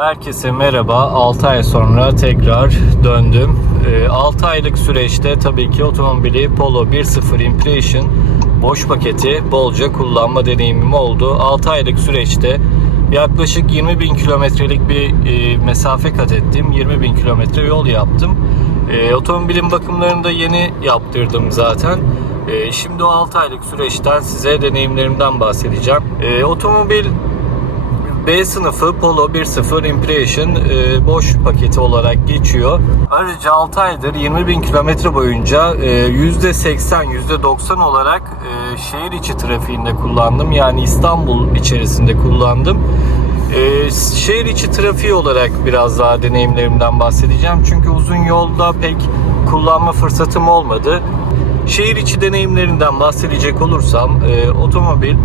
Herkese merhaba. 6 ay sonra tekrar döndüm. 6 aylık süreçte tabii ki otomobili Polo 1.0 Impression boş paketi bolca kullanma deneyimim oldu. 6 aylık süreçte yaklaşık 20 bin kilometrelik bir e, mesafe kat ettim. 20 bin kilometre yol yaptım. E, Otomobilin bakımlarını da yeni yaptırdım zaten. E, Şimdi o 6 aylık süreçten size deneyimlerimden bahsedeceğim. Otomobil B sınıfı Polo 1.0 Impression e, boş paketi olarak geçiyor. Ayrıca 6 aydır 20 bin kilometre boyunca e, %80, %90 olarak e, şehir içi trafiğinde kullandım. Yani İstanbul içerisinde kullandım. E, şehir içi trafiği olarak biraz daha deneyimlerimden bahsedeceğim. Çünkü uzun yolda pek kullanma fırsatım olmadı. Şehir içi deneyimlerinden bahsedecek olursam e, otomobil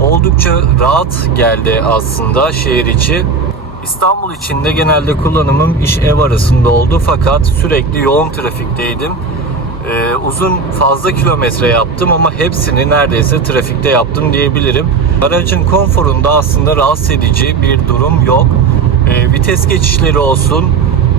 oldukça rahat geldi aslında şehir içi. İstanbul içinde genelde kullanımım iş ev arasında oldu fakat sürekli yoğun trafikteydim. Ee, uzun fazla kilometre yaptım ama hepsini neredeyse trafikte yaptım diyebilirim. Aracın konforunda aslında rahatsız edici bir durum yok. Ee, vites geçişleri olsun,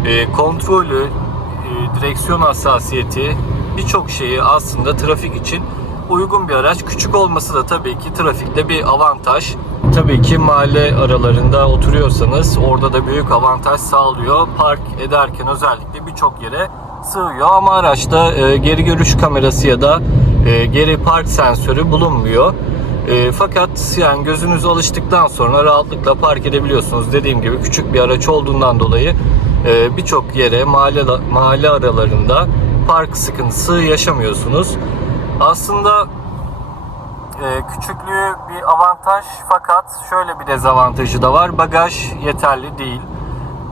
e, kontrolü, e, direksiyon hassasiyeti birçok şeyi aslında trafik için uygun bir araç. Küçük olması da tabii ki trafikte bir avantaj. Tabii ki mahalle aralarında oturuyorsanız orada da büyük avantaj sağlıyor. Park ederken özellikle birçok yere sığıyor ama araçta e, geri görüş kamerası ya da e, geri park sensörü bulunmuyor. E, fakat yani gözünüz alıştıktan sonra rahatlıkla park edebiliyorsunuz. Dediğim gibi küçük bir araç olduğundan dolayı e, birçok yere mahalle mahalle aralarında park sıkıntısı yaşamıyorsunuz. Aslında e, küçüklüğü bir avantaj fakat şöyle bir dezavantajı da var. Bagaj yeterli değil.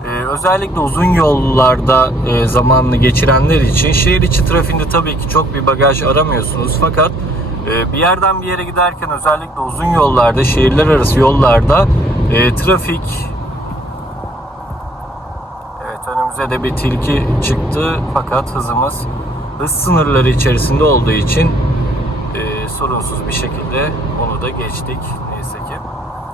E, özellikle uzun yollarda e, zamanını geçirenler için şehir içi trafiğinde tabii ki çok bir bagaj aramıyorsunuz. Fakat e, bir yerden bir yere giderken özellikle uzun yollarda, şehirler arası yollarda e, trafik Evet önümüze de bir tilki çıktı fakat hızımız hız sınırları içerisinde olduğu için e, sorunsuz bir şekilde onu da geçtik neyse ki.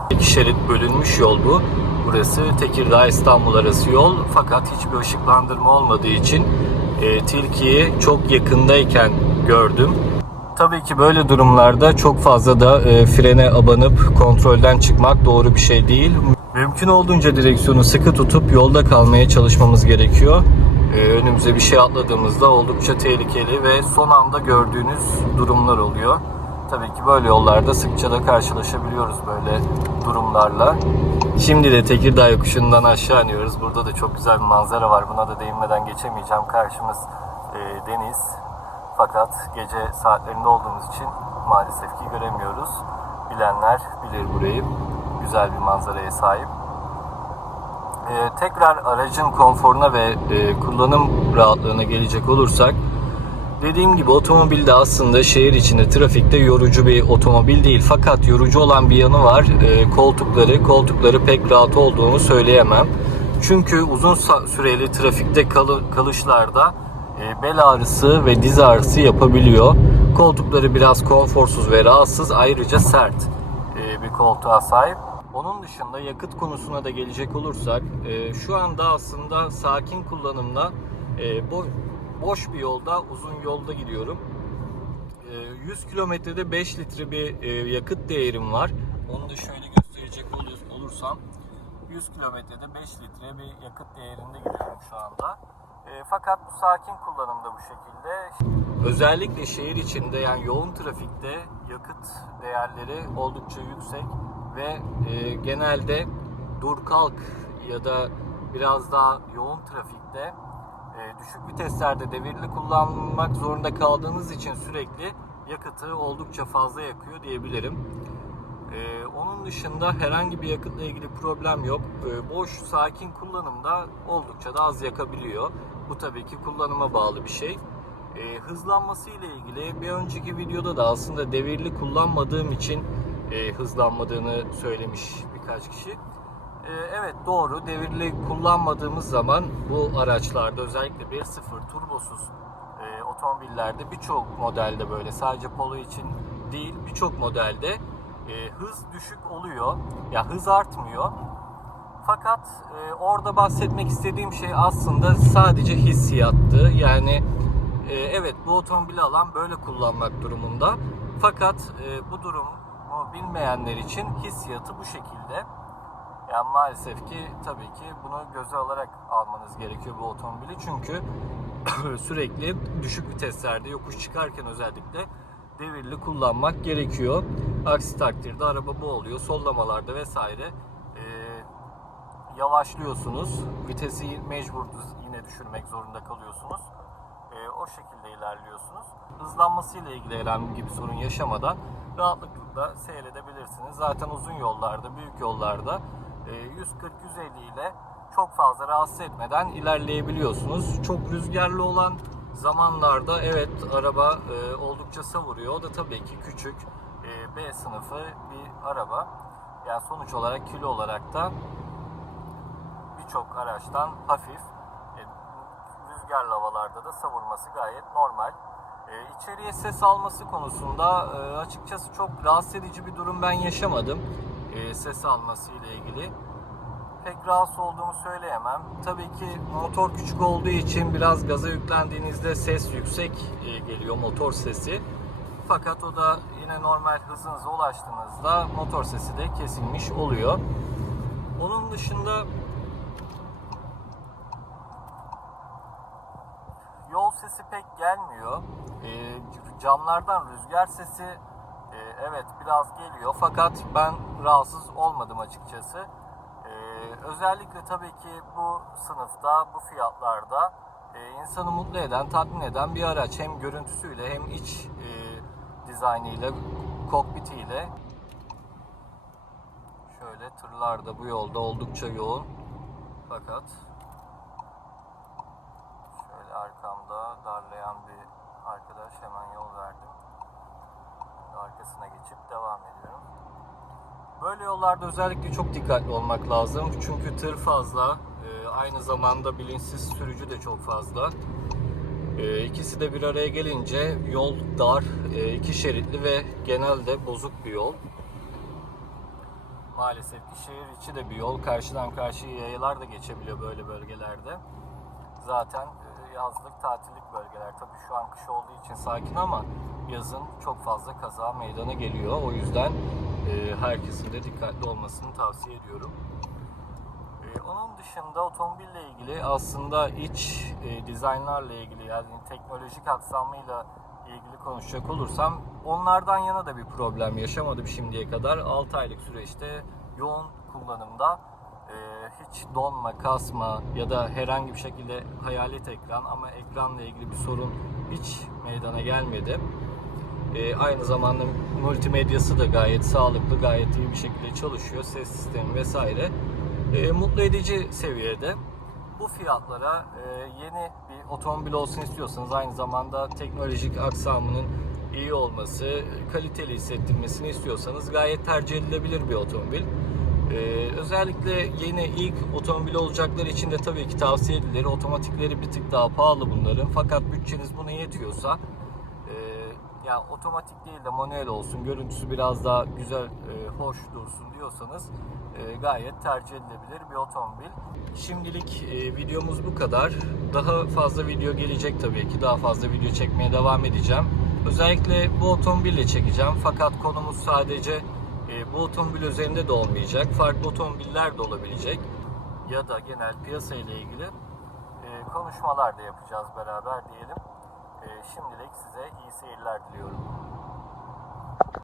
İki şerit bölünmüş yol bu. Burası Tekirdağ İstanbul arası yol fakat hiçbir ışıklandırma olmadığı için e, tilkiyi çok yakındayken gördüm. Tabii ki böyle durumlarda çok fazla da e, frene abanıp kontrolden çıkmak doğru bir şey değil. Mümkün olduğunca direksiyonu sıkı tutup yolda kalmaya çalışmamız gerekiyor. Ee, önümüze bir şey atladığımızda oldukça tehlikeli ve son anda gördüğünüz durumlar oluyor. Tabii ki böyle yollarda sıkça da karşılaşabiliyoruz böyle durumlarla. Şimdi de Tekirdağ yokuşundan aşağı iniyoruz. Burada da çok güzel bir manzara var. Buna da değinmeden geçemeyeceğim. Karşımız e, deniz. Fakat gece saatlerinde olduğumuz için maalesef ki göremiyoruz. Bilenler bilir burayı. Güzel bir manzaraya sahip. Ee, tekrar aracın konforuna ve e, kullanım rahatlığına gelecek olursak dediğim gibi otomobilde aslında şehir içinde trafikte yorucu bir otomobil değil. Fakat yorucu olan bir yanı var. Ee, koltukları koltukları pek rahat olduğunu söyleyemem. Çünkü uzun süreli trafikte kalı- kalışlarda e, bel ağrısı ve diz ağrısı yapabiliyor. Koltukları biraz konforsuz ve rahatsız ayrıca sert e, bir koltuğa sahip onun dışında yakıt konusuna da gelecek olursak e, şu anda aslında sakin kullanımla e, bo- boş bir yolda uzun yolda gidiyorum. E, 100 kilometrede 5 litre bir e, yakıt değerim var. Onu da şöyle gösterecek olur- olursam 100 kilometrede 5 litre bir yakıt değerinde gidiyorum şu anda. E, fakat bu sakin kullanımda bu şekilde. Özellikle şehir içinde yani yoğun trafikte yakıt değerleri oldukça yüksek ve e, genelde dur kalk ya da biraz daha yoğun trafikte e, düşük viteslerde devirli kullanmak zorunda kaldığınız için sürekli yakıtı oldukça fazla yakıyor diyebilirim. Ee, onun dışında herhangi bir yakıtla ilgili problem yok. Ee, boş, sakin kullanımda oldukça da az yakabiliyor. Bu tabii ki kullanıma bağlı bir şey. Ee, hızlanması ile ilgili bir önceki videoda da aslında devirli kullanmadığım için e, hızlanmadığını söylemiş birkaç kişi. Ee, evet doğru devirli kullanmadığımız zaman bu araçlarda özellikle 1.0 turbosuz e, otomobillerde birçok modelde böyle sadece Polo için değil birçok modelde e, hız düşük oluyor. Ya hız artmıyor. Fakat e, orada bahsetmek istediğim şey aslında sadece hissiyattı. Yani e, evet bu otomobili alan böyle kullanmak durumunda. Fakat e, bu durumu bilmeyenler için hissiyatı bu şekilde. Yani maalesef ki tabii ki bunu göze alarak almanız gerekiyor bu otomobili. Çünkü sürekli düşük viteslerde yokuş çıkarken özellikle devirli kullanmak gerekiyor. Aksi takdirde araba bu oluyor. Sollamalarda vesaire e, yavaşlıyorsunuz. Vitesi mecbur yine düşürmek zorunda kalıyorsunuz. E, o şekilde ilerliyorsunuz. Hızlanmasıyla ilgili herhangi bir sorun yaşamadan rahatlıkla seyredebilirsiniz. Zaten uzun yollarda, büyük yollarda e, 140-150 ile çok fazla rahatsız etmeden ilerleyebiliyorsunuz. Çok rüzgarlı olan zamanlarda evet araba e, oldukça savuruyor. O da tabii ki küçük e, B sınıfı bir araba. Yani sonuç olarak kilo olarak da birçok araçtan hafif. Rüzgarlı havalarda da savurması gayet normal. E, içeriye ses alması konusunda e, açıkçası çok rahatsız edici bir durum ben yaşamadım. E, ses alması ile ilgili pek rahatsız olduğumu söyleyemem. Tabii ki motor küçük olduğu için biraz gaza yüklendiğinizde ses yüksek e, geliyor motor sesi. Fakat o da yine normal hızınıza ulaştığınızda motor sesi de kesilmiş oluyor. Onun dışında yol sesi pek gelmiyor. E, camlardan rüzgar sesi e, evet biraz geliyor fakat ben rahatsız olmadım açıkçası. Ee, özellikle tabii ki bu sınıfta, bu fiyatlarda e, insanı mutlu eden, tatmin eden bir araç. Hem görüntüsüyle hem iç e, dizaynıyla, kokpitiyle. Şöyle tırlar da bu yolda oldukça yoğun. Fakat arkamda darlayan bir arkadaş hemen yol verdim. Arkasına geçip devam ediyorum. Böyle yollarda özellikle çok dikkatli olmak lazım. Çünkü tır fazla. Ee, aynı zamanda bilinçsiz sürücü de çok fazla. Ee, ikisi de bir araya gelince yol dar, e, iki şeritli ve genelde bozuk bir yol. Maalesef ki şehir içi de bir yol. Karşıdan karşıya yayalar da geçebiliyor böyle bölgelerde. Zaten e, yazlık, tatillik bölgeler. Tabii şu an kış olduğu için sakin ama yazın çok fazla kaza meydana geliyor. O yüzden e, herkesin de dikkatli olmasını tavsiye ediyorum. E, onun dışında otomobille ilgili aslında iç e, dizaynlarla ilgili yani teknolojik aksamıyla ilgili konuşacak olursam onlardan yana da bir problem yaşamadım şimdiye kadar. 6 aylık süreçte yoğun kullanımda hiç donma, kasma ya da herhangi bir şekilde hayalet ekran ama ekranla ilgili bir sorun hiç meydana gelmedi. E, aynı zamanda multimedyası da gayet sağlıklı, gayet iyi bir şekilde çalışıyor. Ses sistemi vesaire. E, mutlu edici seviyede. Bu fiyatlara e, yeni bir otomobil olsun istiyorsanız aynı zamanda teknolojik aksamının iyi olması, kaliteli hissettirmesini istiyorsanız gayet tercih edilebilir bir otomobil. Ee, özellikle yeni ilk otomobil olacaklar için de tabii ki tavsiye edilir. Otomatikleri bir tık daha pahalı bunların. Fakat bütçeniz buna yetiyorsa e, yani otomatik değil de manuel olsun, görüntüsü biraz daha güzel, e, hoş dursun diyorsanız e, gayet tercih edilebilir bir otomobil. Şimdilik e, videomuz bu kadar. Daha fazla video gelecek tabii ki. Daha fazla video çekmeye devam edeceğim. Özellikle bu otomobille çekeceğim. Fakat konumuz sadece e, bu otomobil üzerinde de olmayacak. Farklı otomobiller de olabilecek. Ya da genel piyasa ile ilgili e, konuşmalar da yapacağız beraber diyelim. E, şimdilik size iyi seyirler diliyorum.